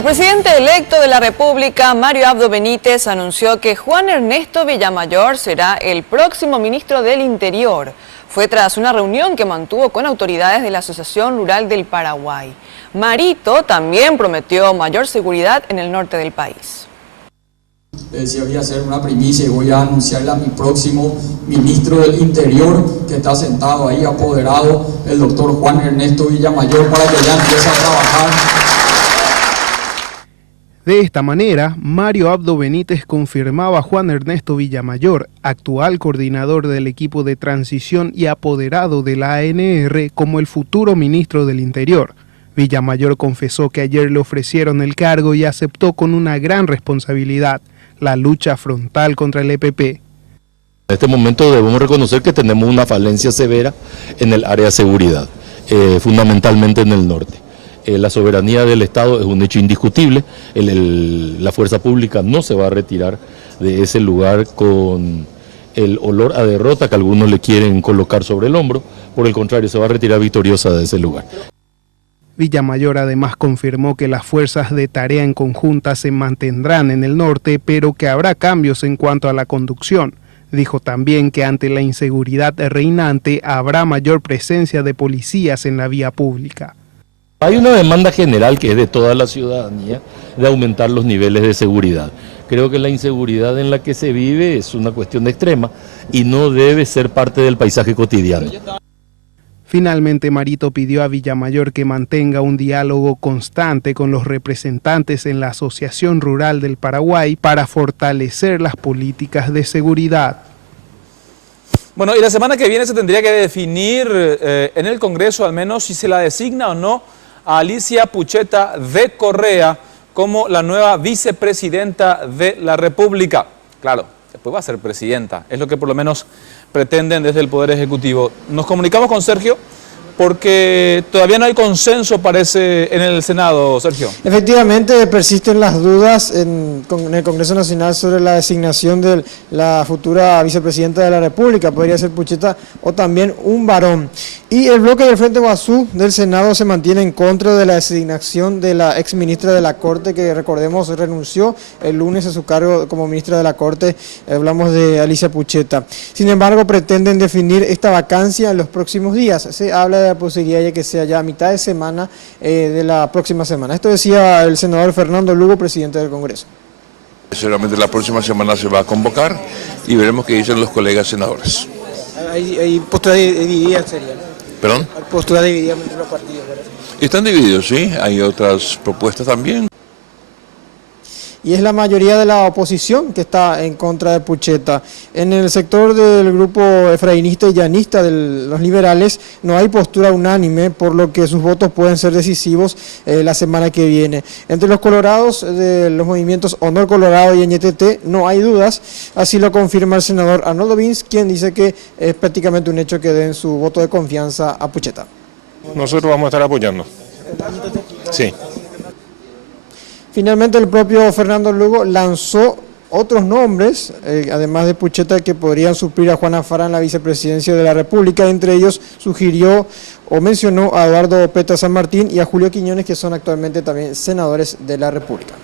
El presidente electo de la República, Mario Abdo Benítez, anunció que Juan Ernesto Villamayor será el próximo ministro del Interior. Fue tras una reunión que mantuvo con autoridades de la Asociación Rural del Paraguay. Marito también prometió mayor seguridad en el norte del país. Decía, voy a hacer una primicia y voy a anunciarle a mi próximo ministro del Interior, que está sentado ahí apoderado, el doctor Juan Ernesto Villamayor, para que ya empiece a trabajar. De esta manera, Mario Abdo Benítez confirmaba a Juan Ernesto Villamayor, actual coordinador del equipo de transición y apoderado de la ANR, como el futuro ministro del Interior. Villamayor confesó que ayer le ofrecieron el cargo y aceptó con una gran responsabilidad la lucha frontal contra el EPP. En este momento debemos reconocer que tenemos una falencia severa en el área de seguridad, fundamentalmente en el norte. La soberanía del Estado es un hecho indiscutible, la fuerza pública no se va a retirar de ese lugar con el olor a derrota que algunos le quieren colocar sobre el hombro, por el contrario se va a retirar victoriosa de ese lugar. Villamayor además confirmó que las fuerzas de tarea en conjunta se mantendrán en el norte, pero que habrá cambios en cuanto a la conducción. Dijo también que ante la inseguridad reinante habrá mayor presencia de policías en la vía pública. Hay una demanda general que es de toda la ciudadanía de aumentar los niveles de seguridad. Creo que la inseguridad en la que se vive es una cuestión extrema y no debe ser parte del paisaje cotidiano. Finalmente, Marito pidió a Villamayor que mantenga un diálogo constante con los representantes en la Asociación Rural del Paraguay para fortalecer las políticas de seguridad. Bueno, y la semana que viene se tendría que definir en el Congreso al menos si se la designa o no a Alicia Pucheta de Correa como la nueva vicepresidenta de la República. Claro, después va a ser presidenta, es lo que por lo menos pretenden desde el Poder Ejecutivo. Nos comunicamos con Sergio porque todavía no hay consenso, parece, en el Senado, Sergio. Efectivamente, persisten las dudas en el Congreso Nacional sobre la designación de la futura vicepresidenta de la República. Podría ser Pucheta o también un varón. Y el bloque del Frente Guazú del Senado se mantiene en contra de la designación de la exministra de la Corte, que recordemos renunció el lunes a su cargo como ministra de la Corte. Hablamos de Alicia Pucheta. Sin embargo, pretenden definir esta vacancia en los próximos días. Se habla de la posibilidad de que sea ya a mitad de semana de la próxima semana. Esto decía el senador Fernando Lugo, presidente del Congreso. Seguramente la próxima semana se va a convocar y veremos qué dicen los colegas senadores. Hay postura dividida, sería, ¿no? ¿Perdón? Hay postura dividida entre los partidos, ¿verdad? Están divididos, sí. Hay otras propuestas también. Y es la mayoría de la oposición que está en contra de Pucheta. En el sector del grupo efraínista y llanista de los liberales no hay postura unánime, por lo que sus votos pueden ser decisivos la semana que viene. Entre los colorados de los movimientos Honor Colorado y NTT no hay dudas, así lo confirma el senador Arnoldo Vins, quien dice que es prácticamente un hecho que den su voto de confianza a Pucheta. Nosotros vamos a estar apoyando. Sí. Finalmente el propio Fernando Lugo lanzó otros nombres, además de Pucheta, que podrían suplir a Juana Fara en la vicepresidencia de la República. Entre ellos sugirió o mencionó a Eduardo Peta San Martín y a Julio Quiñones, que son actualmente también senadores de la República.